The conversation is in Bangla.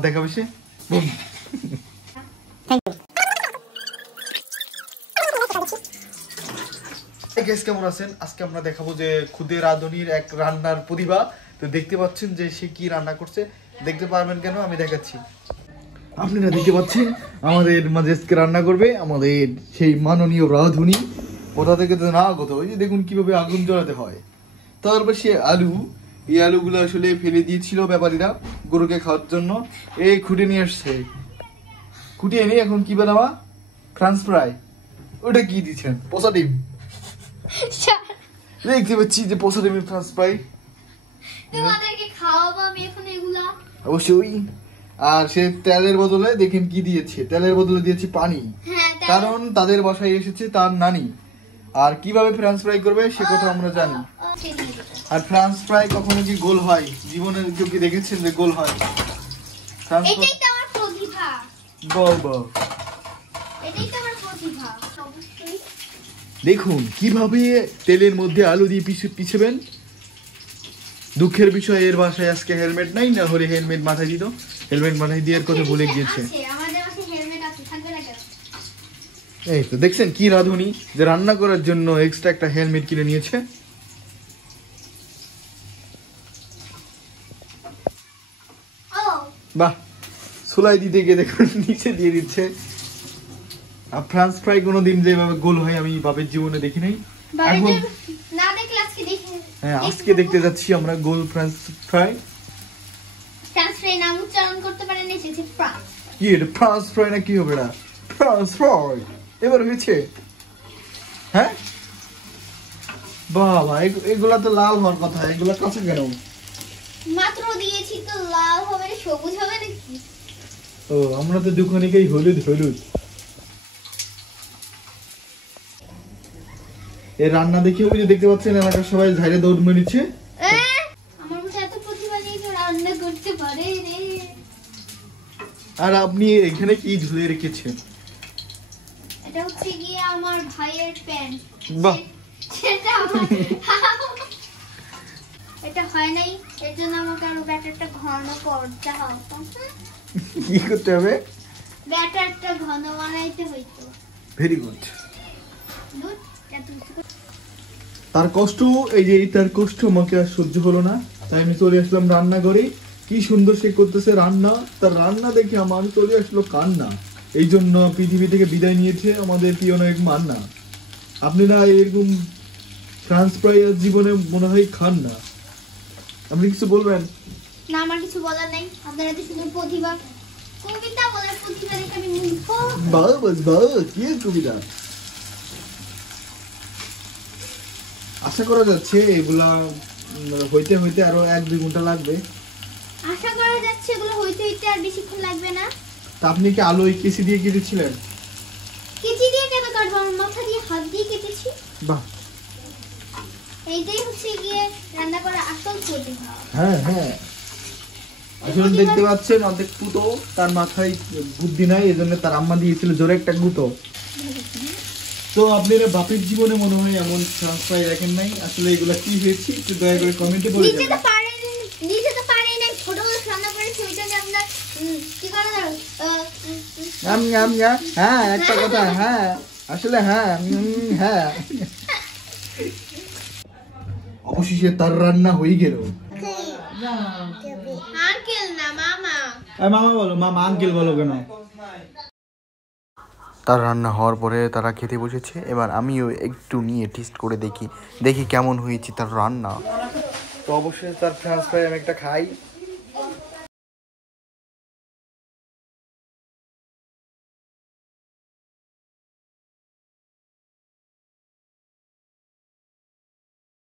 দেখাবে সে বুম। কেমন আছেন? আজকে আমরা দেখাবো যে খুদে রাঁধুনির এক রান্নার প্রতিভা। তো দেখতে পাচ্ছেন যে সে কি রান্না করছে, দেখতে পারবেন কেন আমি দেখাচ্ছি। আপনারা দেখতে পাচ্ছেন আমাদের মাঝে আজকে রান্না করবে আমাদের সেই মাননীয় রাঁধুনি। কোথা থেকে তো না আগত, ওই যে দেখুন কিভাবে আগুন জ্বালাতে হয়। তারপর সে এই আলুগুলো আসলে ফেলে দিয়েছিল ব্যাপারীরা গরুকে খাওয়ার জন্য। এই খুঁটে নিয়ে আসছে, খুঁটে এনে এখন কি বানাবা? France fry. ওটা কি দিচ্ছেন? পচা ডিম। দেখতে পাচ্ছি যে পচা ডিমের ফ্রান্স ফ্রাই। তোমাদেরকে খাওয়াবো আমি এখন এগুলা। অবশ্যই। আর সে তেলের বদলে দেখেন কি দিয়েছে, তেলের বদলে দিয়েছে পানি। কারণ তাদের বাসায় এসেছে তার নানি। আর কিভাবে ফ্রান্স ফ্রাই করবে সে কথা আমরা জানি। আর ফ্রান্স ফ্রাই কখনো কি গোল হয়? জীবনে কেউ কি দেখেছেন যে গোল হয়? এটাই তো আমার প্রতিভা। বাবা, এটাই তো আমার প্রতিভা। অবশ্যই দেখুন কিভাবে তেলের মধ্যে আলু দিয়ে পিছাবেন। দুঃখের বিষয় এর বাসায় আজকে হেলমেট নাই, না হলে হেলমেট মাথায় দিত। হেলমেট মাথায় দিয়ে কথা ভুলে গিয়েছে। আমাদের বাসায় হেলমেট আছে, থাকবে না কেন? এই তো দেখছেন কি রাঁধুনি যে রান্না করার জন্য এক্সট্রা একটা হেলমেট কিনে নিয়েছে। বাহ, সুলাই দিতে গিয়ে দেখুন নিচে দিয়ে দিচ্ছে। আর ফ্রান্স ফ্রাই কোনোদিন যেভাবে গোল হয় আমি বাপের জীবনে দেখি নাই। এখন না দেখলে আজকে দেখি। হ্যাঁ, আজকে দেখতে যাচ্ছি আমরা গোল ফ্রান্স ফ্রাই। ফ্রান্স ফ্রাই নাম উচ্চারণ করতে পারেন না, সেটা ফ্রান্স। কি এটা ফ্রান্স ফ্রাই না কি হবে? না ফ্রান্স ফ্রাই এবার হয়েছে। হ্যাঁ বাবা, এগুলা তো লাল হওয়ার কথা, এগুলা কাঁচা কেন? মাত্র দিয়েছি তো লাল হবে না সবুজ হবে নাকি? ও, আমরা তো দোকানে গিয়ে হলুদ হলুদ। এই রান্না দেখে ওই যে দেখতে পাচ্ছেন এলাকার সবাই ঝাড়ে দৌড় মেরেছে। আমার মধ্যে এত প্রতিভা নেই যে রান্না করতে পারে রে। আর আপনি এখানে কি ঝুলিয়ে রেখেছেন? এটা হচ্ছে গিয়ে আমার ভাইয়ের প্যান্ট। বাহ, সেটা আমার এটা হয় নাই, এর জন্য আমাকে আরো ব্যাটারটা ঘন করতে হবে। কি করতে হবে? ব্যাটারটা ঘন বানাইতে হইতো। Very good. দুধ এত তার কষ্ট, এই যে তার কষ্ট আমাকে আর সহ্য হলো না, তাই আমি চলে আসলাম রান্নাঘরে। কি সুন্দর সে করতেছে রান্না, তার রান্না দেখে আমার চলে আসলো কান্না। এই জন্য পৃথিবী থেকে বিদায় নিয়েছে আমাদের প্রিয় নায়ক মান্না। আপনারা এরকম ফ্রান্স ফ্রাই জীবনে মনে হয় খান না। আপনি কিছু বলবেন? না, আমার কিছু বলার নাই। আপনারা তো শুধু প্রতিভা কবিতা বলার প্রতিভা দেখে আমি মুগ্ধ। বাস বাস, কি কবিতা? আশা করা যাচ্ছে এগুলা হইতে হইতে আরো 1-2 ঘন্টা লাগবে। আশা করা যাচ্ছে এগুলো হইতে হইতে আর বেশিক্ষণ লাগবে না। তা আপনি কি আলু ওই কেসি দিয়ে কেটেছিলেন? কেচি দিয়ে কেন কাটবো? আমার মাথা দিয়ে হাত দিয়ে কেটেছি। বাহ, এইটাই হচ্ছে গিয়ে রান্না করার আসল প্রতিভা। হ্যাঁ হ্যাঁ, আসলে দেখতে পাচ্ছেন অর্ধেক পুতো, তার মাথায় বুদ্ধি নাই, এজন্য তার আম্মা দিয়েছিল জোরে একটা গুঁতো। তো আপনারা বাপের জীবনে মনে হয় এমন ফ্রান্স ফ্রাই দেখেন নাই। আসলে এগুলা কি হয়েছে একটু দয়া করে কমেন্টে বলে নিচে তো যাবেন। পারেন, নিচে তো পারেন না। ছোটবেলা রান্না করেছি, ওইটা যে আপনার কি করে জানো? হ্যাঁ, একটা কথা, হ্যাঁ আসলে হ্যাঁ হ্যাঁ। অবশেষে তার রান্না হয়ে গেল। আঙ্কেল না মামা। মামা বলো, মামা আঙ্কেল বলো কেন? তার রান্না হওয়ার পরে তারা খেতে বসেছে। এবার আমিও একটু নিয়ে টেস্ট করে দেখি কেমন হয়েছে তার রান্না। তো অবশ্যই তার ফ্রান্স ফ্রাই আমি একটা খাই।